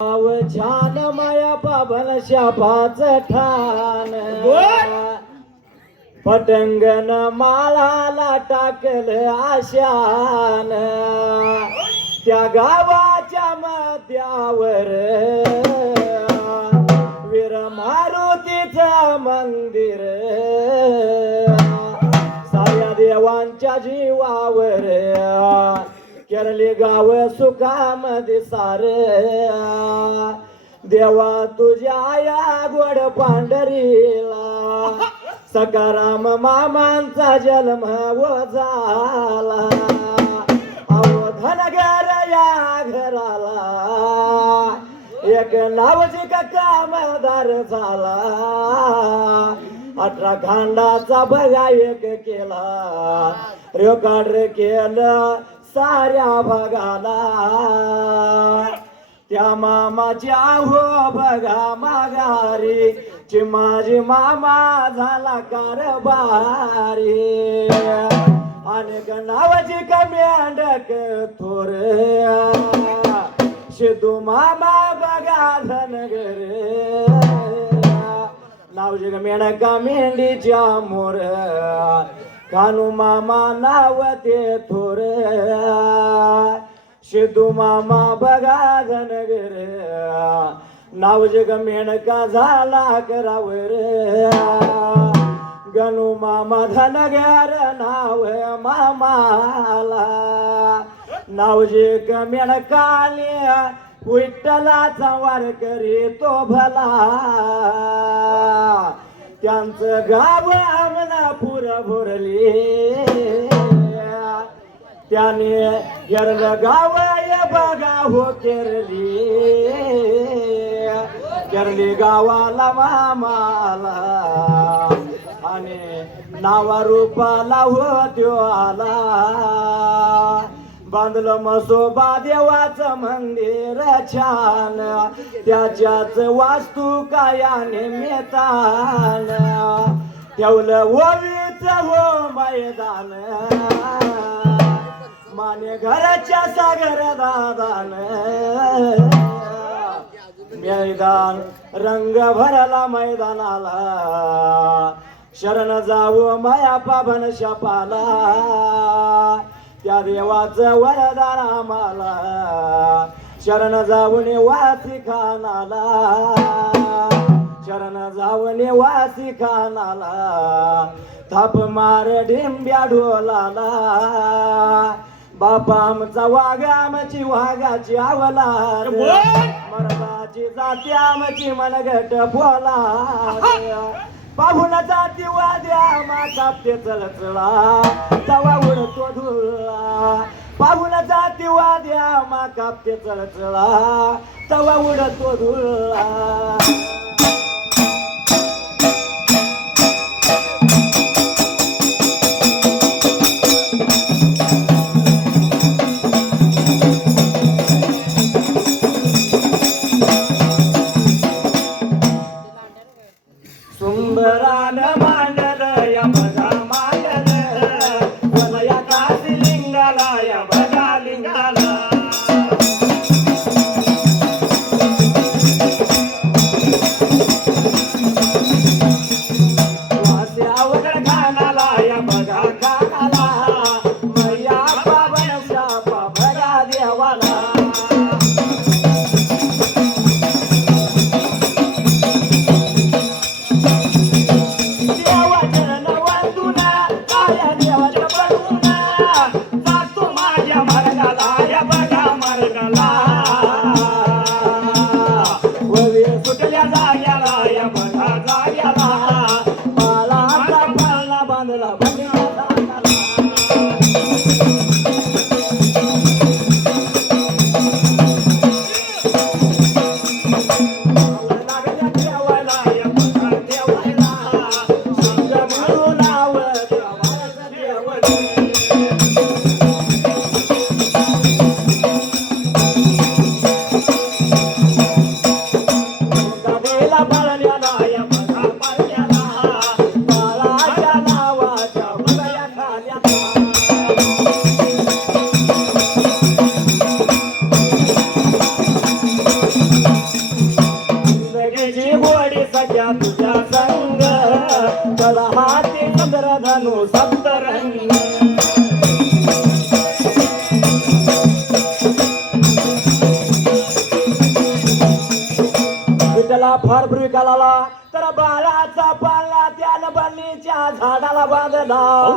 छान माया पावन शापाच ठाण. पटंगण माळाला टाकल आशान. त्या गावाच्या मध्यावर वीर मारुतीचं मंदिर. साऱ्या देवांच्या जीवावर केरली गाव सुखामध्ये सार देवा तुझ्या या गोड पांढरीला. सकाराम मामांचा जन्म झाला अहो धनगर या घराला. एक नावची कामदार झाला. अठरा खांडाचा बघा एक केला. रेकॉर्ड केलं. साऱ्या भागाला. त्या मामाच्या हो बघा माघारी. चिमाजी मामा झाला कारभारी. अनेक नावाची कमेंडक थोर. शिदू मामा बघा धनगर. नावजी मेणका मेंढीच्या मोर. कानू मामा नाव ते थोर. शिदू मामा बघा धनगर. नावजी ग मेणका झाला करावर. गणू मामा धनगर नाव मामाला. नावजी ग मेणकाले विठ्ठलाचा वार करी तो भला. त्यांचं गाव आमना पुर भरली. त्याने यरल गाव या बघा हो केरली. केरली गावाला मामाला आणि नावा रूपाला हो त्यो आला बांधलं मसोबा देवाचं मंदिर छान. त्याच्याच वास्तू कायाने मेतान ठेवलं ओवीच हो मैदान. माने घराच्या सागर दादान. मैदान रंग भरला मैदानाला. शरण जाऊ माया पाभन शपाला. त्या देवाचं वरदान आम्हाला. शरण जाऊन वासी खानाला. शरण जाऊन वासी खानाला. थाप मार ढिंब्या ढोलाला. बापा आमचा वाघ आमची वाघाची आवला मरदाची जाती आमची मनगट बोला पाहून जाती वाद्या माझा ते चलचला तवा उडतो धुळा. पाहून जाती वाद्या मा ते चलचला तवा उडतो धुळा.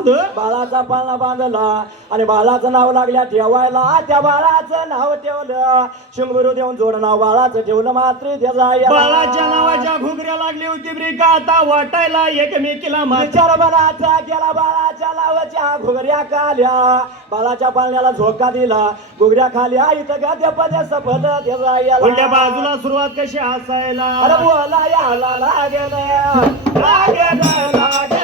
हौद? बाळाचा पाळणा बांधला आणि बाळाचं नाव लागल्या ठेवायला. त्या बाळाचं नाव ठेवलं. शिंगुरू देऊन जोड नाव बाळाचं ठेवलं. मात्र त्याचा बाळाच्या नावाच्या घुगऱ्या लागली होती ब्री का आता वाटायला एकमेकीला विचार मनाचा केला बाळाच्या नावाच्या घुगऱ्या काल्या. बाळाच्या पाळण्याला झोका दिला. घुगऱ्या खाल्या. इथं गाद्या पद्या सफल त्याचा बाजूला सुरुवात कशी हसायला अरे बोला याला लागेल लागेल लागेल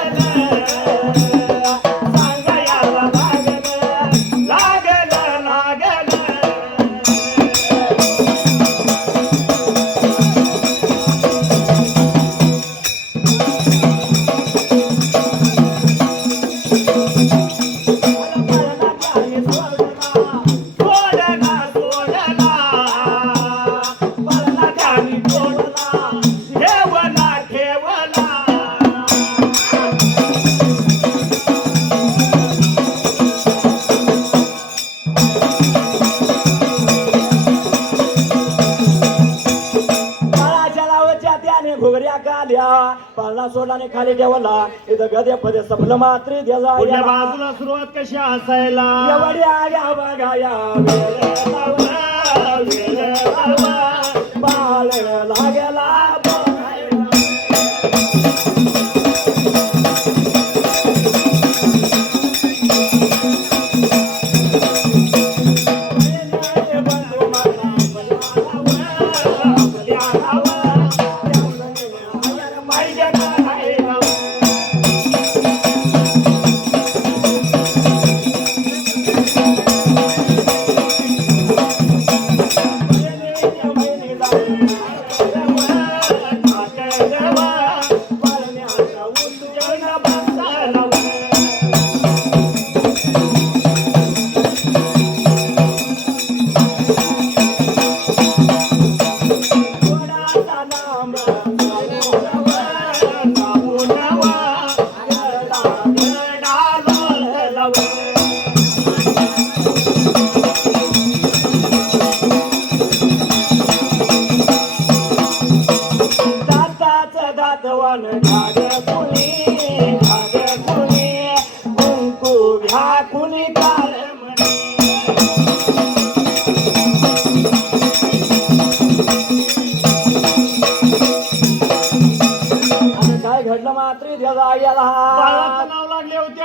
गदे पदे सपलं मात्र द्याला बाजूला सुरुवात कशी हसायला? एवढ्या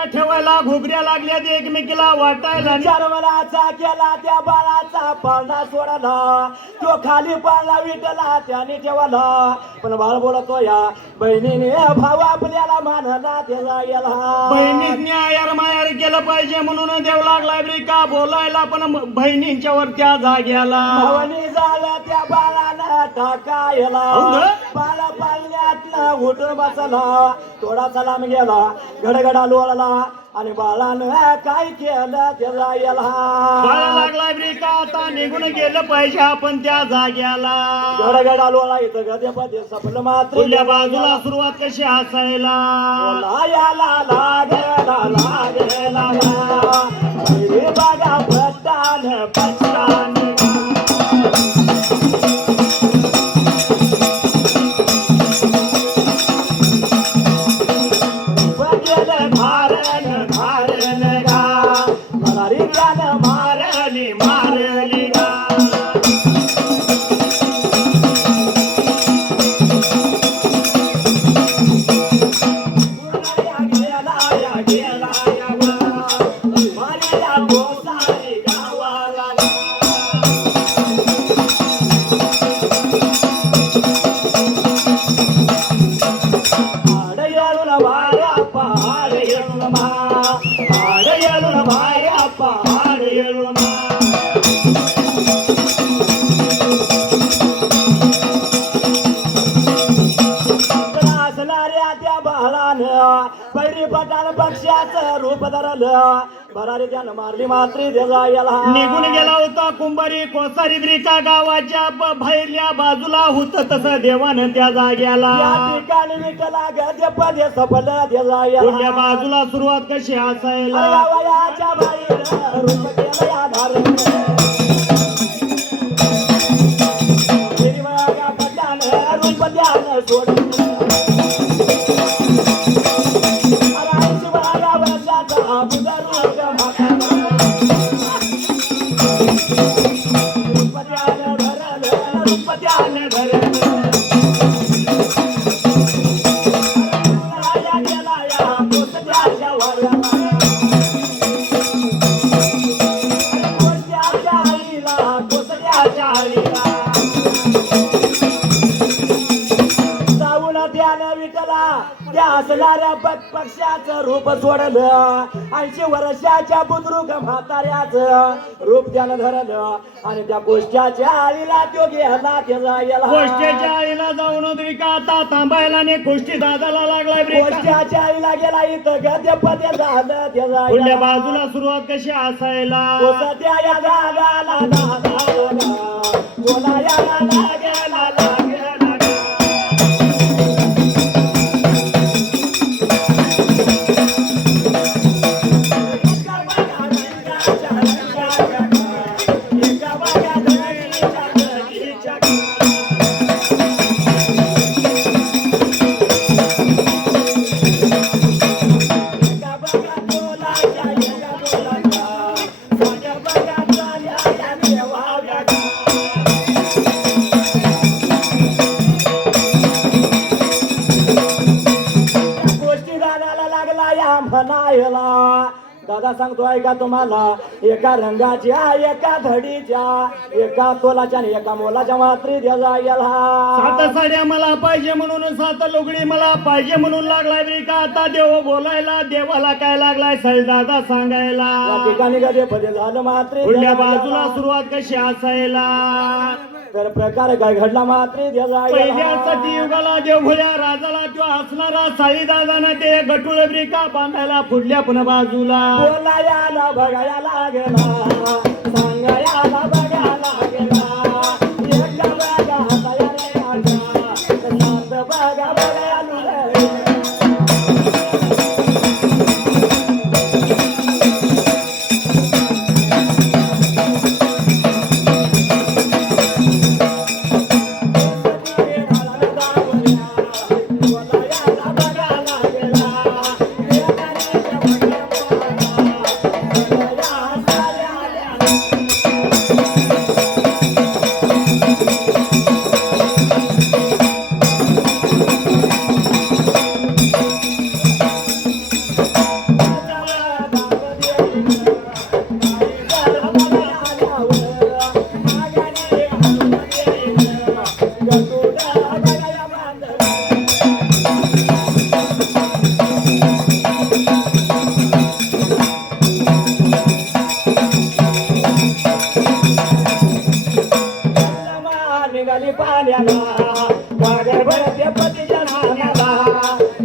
लागले होत्या ठेवायला घुगऱ्या लागल्या ते एकमेकीला वाटायला. चारवलाचा केला त्या बाळाचा पाळणा सोडला तो खाली पाळणा विटला त्याने ठेवला. पण बाळ बोलतो या बहिणीने भाऊ आपल्याला मानला त्याला गेला बहिणींनी आयार मायार केलं पाहिजे म्हणून देव लागलाय बरी का बोलायला पण बहिणींच्या वर त्या जाग्याला. भावानी झालं त्या बाळाला टाकायला? बाळा पाळण्यातला उठून बसला. थोडासा लांब गेला. गडगडा लोळला. आणि बाळानं काय केलं त्याला बाळा गेला लागलाय बरी का आता निघून गेलं पाहिजे आपण त्या जाग्याला. गडगडा लोळा इथं गदे पदे सपलं मात्र पुढल्या बाजूला सुरुवात कशी हसायला लायाला लागला लागला. बागा पट्टान पट्टान त्यानं मारली मात्री याला. निघून गेला होता कुंभारी कोसारी ब्रिका गावाच्या ब- बाहेरल्या बाजूला होत तसं देवानं त्या जाग्याला. या ठिकाणी विठला गद्य पदे सफल याला. बाजूला सुरुवात कशी असायला? अरे वयाच्या रूप असणाऱ्या बक पक्षाचं रूप सोडलं. ऐंशी वर्षाच्या बुद्रुक म्हाताऱ्याचं रूप त्यानं धरलं. आणि त्या गोष्टीच्या आईला तो गेला त्याचा गेला. गोष्टीच्या आईला जाऊन द्रिका आता थांबायला गोष्टी दादाला लागलाय ब्रिका. गोष्टीच्या आईला गेला इथं गद्य पदे झालं पुढल्या गेला. बाजूला सुरुवात कशी असायला? कोसत्या या गागाला लागा, कोला या लागेला सांगतो ऐका तुम्हाला? एका रंगाच्या एका धडीच्या एका तोलाच्या आणि एका मोलाच्या मात्री द्याला सात साड्या मला पाहिजे म्हणून सात लुगडी मला पाहिजे म्हणून लागलाय ब्रिका आता देव बोलायला देवाला काय लागलाय दादा या सांगायला ठिकाणी कधी पदे झालं मात्री पुढल्या बाजूला. सुरुवात कशी असायला? तर प्रकार काय घडला मात्री द्याला पहिल्या याला. सतीयुगाला देवभुल्या राजाला तो असणारा साई दादानं ते गटुळ ब्रिका बांधायला पुढल्या पण बाजूला. बोलायाला बघायला गेला सांगायला बघायला गेला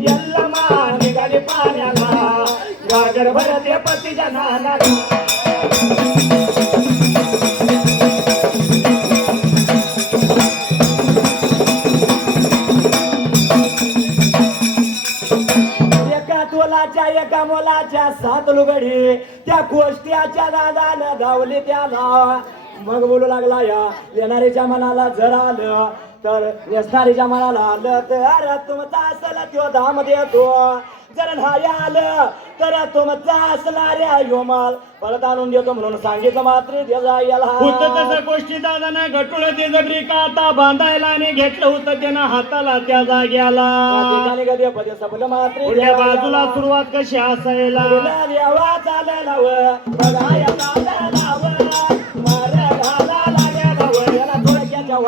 यल्लमा निघाली पाण्याला. गागर भरते एका मुलाच्या एका मोलाच्या सात लुगडी त्या गोष्टीच्या दादानं धावली त्याला. मग बोलू लागला या येणारीच्या मनाला जर आलं तर नेसणारीच्या मनाला आलं तर तुमचा असल त्यो धाम देतो. जर नाही आलं तर तुमचा असणाऱ्या योमाल परत आणून देतो म्हणून सांगितलं मात्र होत याला तसं गोष्टी दादानं गटुळ ते ब्रिका आता बांधायला आणि घेतलं होतं त्यानं हाताला त्या जाग्याला. ठिकाणी कधी पदे सफल मात्र पुढल्या बाजूला सुरुवात कशी असायला? देवा मार घाला याला थोडक्याच्या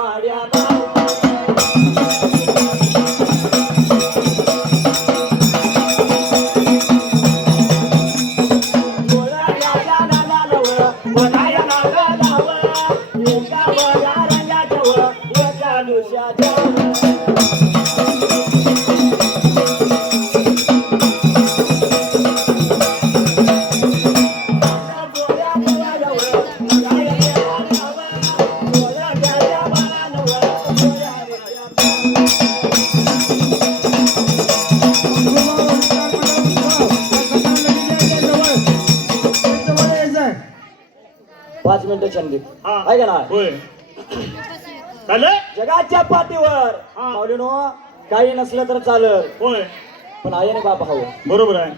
आहे का ना होय. चालेल जगाच्या पाठीवर. हा. माऊलीनो काही नसलं तर चालत होय. पण आई आणि बाप हवं. बरोबर आहे.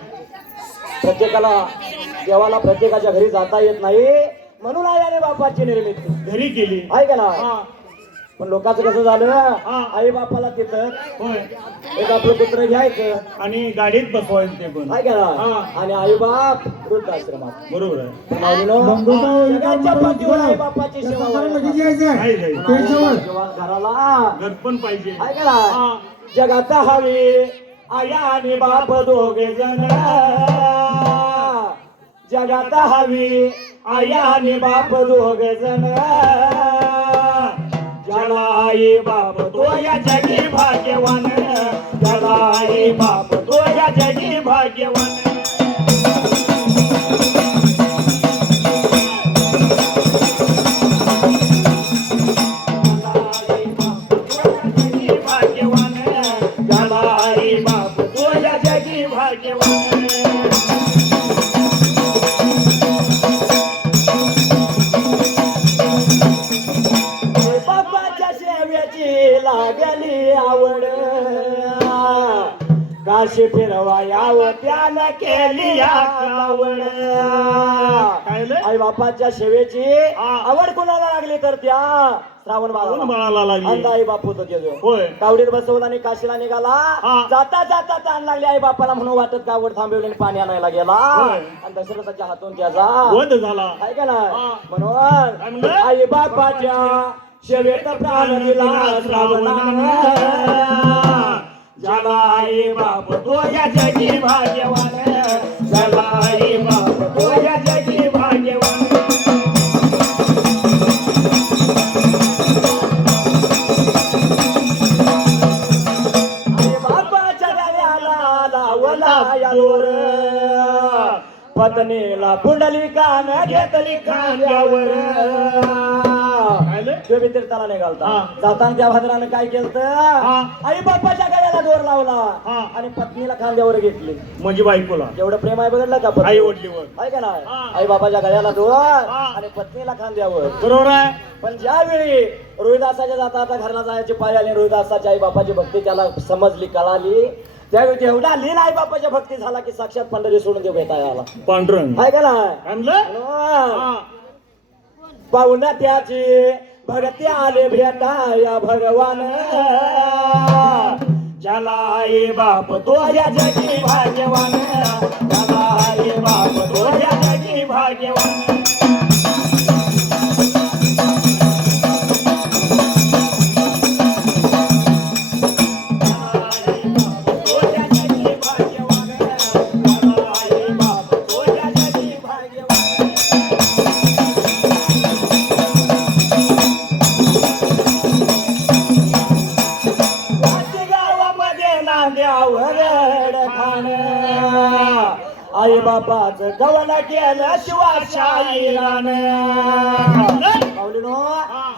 प्रत्येकाला देवाला प्रत्येकाच्या घरी जाता येत नाही. म्हणून आई आणि बापाची निर्मिती. घरी केली. आहे का ना हा. पण लोकांचं कसं झालं? हा. आई बापाला तिथं होय. एक आपलं पुत्र घ्यायचं. आणि गाडीत बसवायचं ते पण. आहे का? ना हा. आणि आई बाप वृद्धाश्रमात. बरोबर आहे. बापाची सेवा घराला. घर पण पाहिजे. आहे का ना हा. जगात हवी आया आणि बाप दोघे जण. जगात हवी आया आणि बाप दोघे जण. ज्याला आई बाप तो या जगी भाग्यवान. ज्याला आई बाप तो या जगी भाग्यवान. केली आवड काय लय? आई बापाच्या सेवेची हा. आवड कोणाला लागली तर त्या श्रावण कोण बाळाला बाळाला लागली अंध आई बाप होत त्याचं होय कावडीत बसवला आणि काशीला निघाला हा. जाता जाता ताण लागली आई बापाला म्हणून वाटत कावड थांबवली आणि पाणी आणायला गेला होय. आणि दशरथाच्या हातून त्याचा वध झाला आहे का ना हा. काय म्हणून? आई बापाच्या शेवेत प्राण दिला श्रावणानं ज्याला आई बाप तो या जगी भाग्यवान पत्नीला पुंडली कान घेतली खांद्यावर. तीर्थाला निघालता. जाताना त्या भद्रानं काय केलं हा. आई बापाच्या गळ्याला दोर लावला. हा. आणि पत्नीला खांद्यावर घेतली. म्हणजे बायकोला. एवढं प्रेम आहे बघितलं का? आई वडलीवर. आहे का नाही. आई बापाच्या गळ्याला दोर हा. आणि पत्नीला खांद्यावर. बरोबर आहे. पण ज्यावेळी रोहिदासाच्या जाता आता घरला जायचे पाय आले रोहिदासाच्या आई बापाची भक्ती त्याला समजली कळाली त्यावेळी तेवढा लीन आई बापाच्या भक्ती झाला की साक्षात पंढरी सोडून देऊ भेटायला. आला पांढरंग आहे का नाही काय म्हणलं म्हणून हा. पाहुणा त्याची भरते आले भेटाया भगवान. ज्याला आई बाप तो या जगी भाग्यवान. ज्याला आई बाप तो या जगी भाग्यवान. गवन केलं शिवाशाहीरान पावलीनो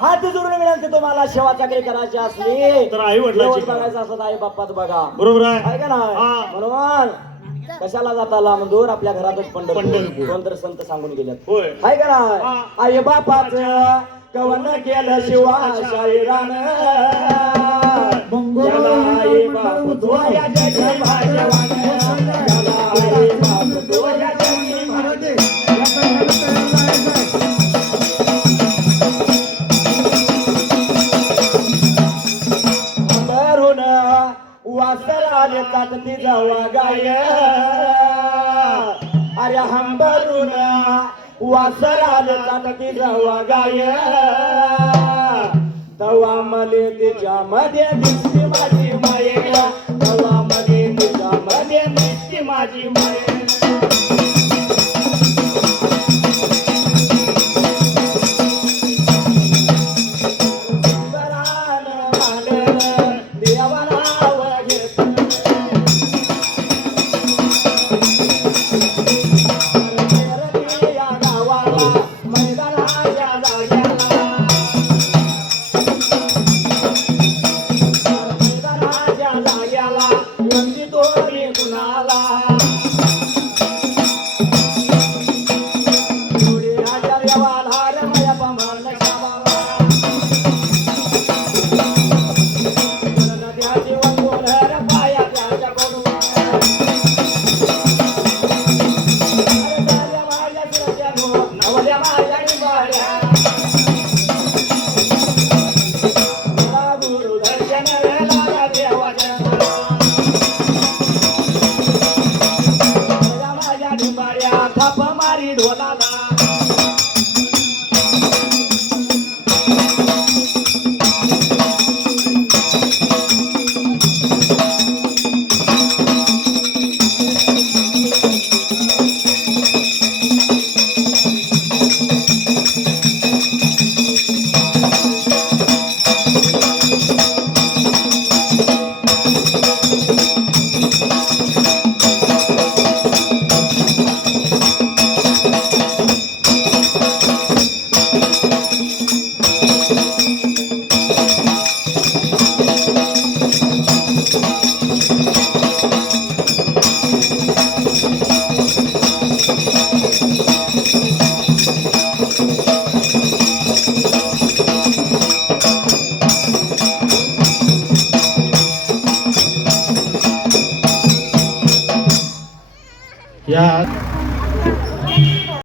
हात जोडून विनंती तुम्हाला सेवाचा काही करायची असली तर आई वडिलांची बघायचं असत आई बाप्पाच बघा. बरोबर आहे. का ना हा. म्हणून कशाला जाता लांब दूर आपल्या घरातच पंढरपूर. कोण तर संत सांगून गेले होय. आहे का. ना आई बापाच कवन केलं शिवाशाहीरान ज्याला आई बाप ताटती गाय. अरे हंबरून वासराले ताटती जावा गाय. तवा मले तिच्या मध्ये दिसती माझी माये. तवा मले तिच्या मध्ये दिसती माझी माये.